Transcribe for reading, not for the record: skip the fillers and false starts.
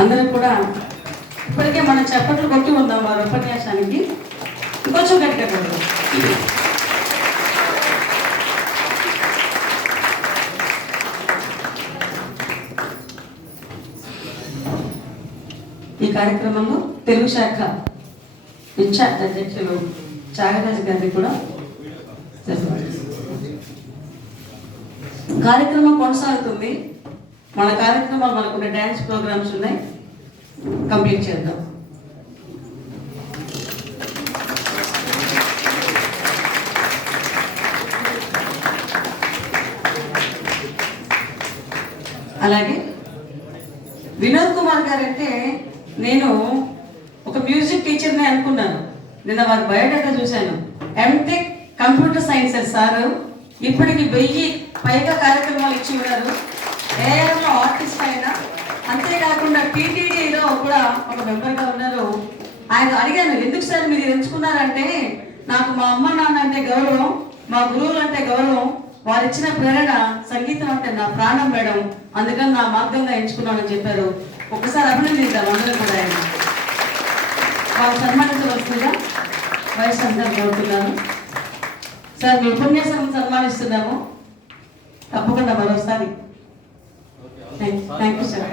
అందరూ కూడా ఇప్పటికే మనం చప్పట్లు కొట్టి ఉందాం వారి ఉపన్యాసానికి. ఇంకొంచెం గట్టిగా కొడదాం. ఈ కార్యక్రమంలో తెలుగు శాఖ ఇన్ఛార్జ్ అధ్యక్షులు త్యాగరాజు గారిని కూడా కార్యక్రమం కొనసాగుతుంది. మన కార్యక్రమాలు మనకున్న డ్యాన్స్ ప్రోగ్రామ్స్ ఉన్నాయి, కంప్లీట్ చేద్దాం. అలాగే వినోద్ కుమార్ గారు అంటే నేను ఒక మ్యూజిక్ టీచర్ని అనుకున్నాను. నిన్న వారి బయోడేటా చూశాను. ఎంటెక్ కంప్యూటర్ సైన్స్ సార్ ఇప్పటికి 1000 పైగా కార్యక్రమాలు ఇచ్చి ఉన్నారు. ఏఎంలో ఆర్టిస్ట్ ఆయన, అంతేకాకుండా టీటీడీలో కూడా ఒక మెంబర్గా ఉన్నారు. ఆయన అడిగాను, ఎందుకు సార్ మీరు ఎంచుకున్నారంటే, నాకు మా అమ్మ నాన్న అంటే గౌరవం, మా గురువులు అంటే గౌరవం, వారు ఇచ్చిన ప్రేరణ, సంగీతం అంటే నా ప్రాణం మేడం, అందుకని నా మార్గంగా ఎంచుకున్నానని చెప్పారు. ఒకసారి అభినందిద్దాం అందరూ కూడా. ఆయన వారు సన్మానించవలసిందిగా వయసు అంతా కోరుతున్నాను. సార్ మీ ఉపన్యాసం సన్మానిస్తున్నాము, తప్పకుండా మరోసారి. Thank you sir.